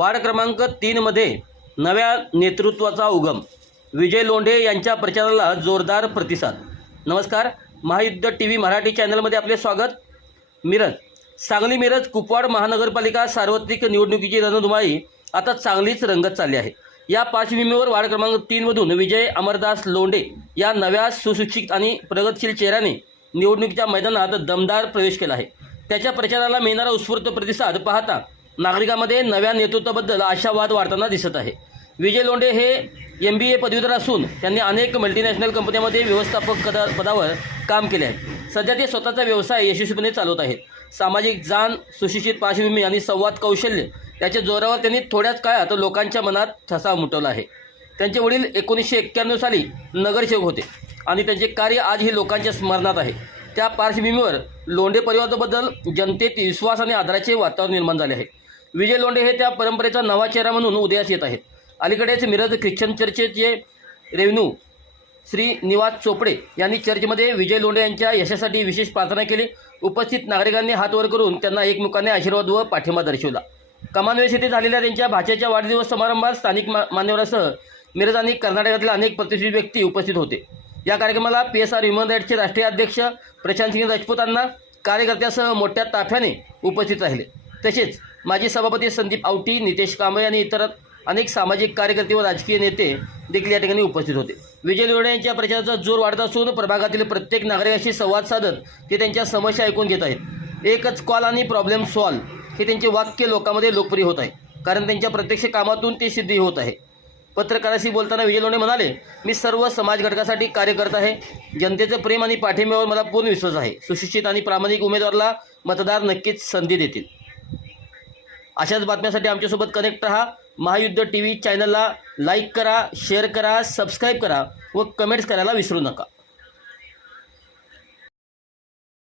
Ward क्रमांक तीनमध्ये नव्या नेतृत्वाचा उगम. विजय लोंढे यांच्या प्रचाराला जोरदार प्रतिसाद. नमस्कार महायुद्ध टी व्ही मराठी चॅनलमध्ये आपले स्वागत. मिरज. सांगली मिरज कुपवाड महानगरपालिका सार्वत्रिक निवडणुकीची रणधुमाळी आता चांगलीच रंगत चालली आहे. या पार्श्वभूमीवर वार्ड क्रमांक तीनमधून विजय अमरदास लोंढे या नव्या सुशिक्षित आणि प्रगतशील चेहऱ्याने निवडणुकीच्या मैदानात दमदार प्रवेश केला आहे. त्याच्या प्रचाराला मिळणारा उत्स्फूर्त प्रतिसाद पाहता नागरिकांमध्ये नव्या नेतृत्वाबद्दल आशावाद वाढताना दिसत आहे. विजय लोंढे हे एम बी ए पदवीधर असून त्यांनी अनेक मल्टीनॅशनल कंपन्यांमध्ये व्यवस्थापक पदा पदावर काम केले आहे. सध्या ते स्वतःचा व्यवसाय यशस्वीपणे चालवत आहेत. सामाजिक जाण सुशिक्षित पार्श्वभूमी आणि संवाद कौशल्य याच्या जोरावर त्यांनी थोड्याच काळात लोकांच्या मनात ठसा उमटवला आहे. त्यांचे वडील एकोणीसशे एक्क्याण्णव साली नगरसेवक होते आणि त्यांचे कार्य आजही लोकांच्या स्मरणात आहे. त्या पार्श्वभूमीवर लोंढे परिवाराबद्दल जनतेत विश्वास आणि आदराचे वातावरण निर्माण झाले आहे. विजय लोंढे हे त्या परंपरेचा नवा चेहरा म्हणून उदयास येत आहेत. अलीकडेच मिरज ख्रिश्चन चर्चेचे रेव्हन्यू श्री निवास चोपडे यांनी चर्चमध्ये विजय लोंढे यांच्या यशासाठी विशेष प्रार्थना केली. उपस्थित नागरिकांनी हात वर करून त्यांना एकमुखाने आशीर्वाद व पाठिंबा दर्शवला. कमानवेश येथे झालेल्या त्यांच्या भाच्याच्या वाढदिवस समारंभात स्थानिक मा मान्यवरांसह मिरज आणि कर्नाटकातील अनेक प्रतिष्ठित व्यक्ती उपस्थित होते. या कार्यक्रमाला पी एस आर ह्युमन राईट्सचे राष्ट्रीय अध्यक्ष प्रशांत सिंग राजपूतांना कार्यकर्त्यासह मोठ्या ताफ्याने उपस्थित राहिले. तसेच माजी सभापती संदीप आवटी नितेश कांबळे आणि इतर अनेक सामाजिक कार्यकर्ते व राजकीय नेते देखील या ठिकाणी उपस्थित होते. विजय लोढे यांच्या प्रचाराचा जोर वाढत असून प्रभागातील प्रत्येक नागरिकाशी संवाद साधत ते त्यांच्या समस्या ऐकून घेत आहेत. एकच कॉल आणि प्रॉब्लेम सॉल्व हे त्यांचे वाक्य लोकांमध्ये लोकप्रिय होत आहे कारण त्यांच्या प्रत्यक्ष कामातून ते सिद्धी होत आहे. पत्रकाराशी बोलताना विजय लोणे म्हणाले मी सर्व समाज घटकासाठी कार्य करत आहे. जनतेचं प्रेम आणि पाठिंब्यावर मला पूर्ण विश्वास आहे. सुशिक्षित आणि प्रामाणिक उमेदवाराला मतदार नक्कीच संधी देतील. अशाच बातम्यासाठी आमच्यासोबत कनेक्ट राहा. महायुद्ध टी व्ही चॅनलला लाईक करा शेअर करा सबस्क्राईब करा व कमेंट्स करायला विसरू नका.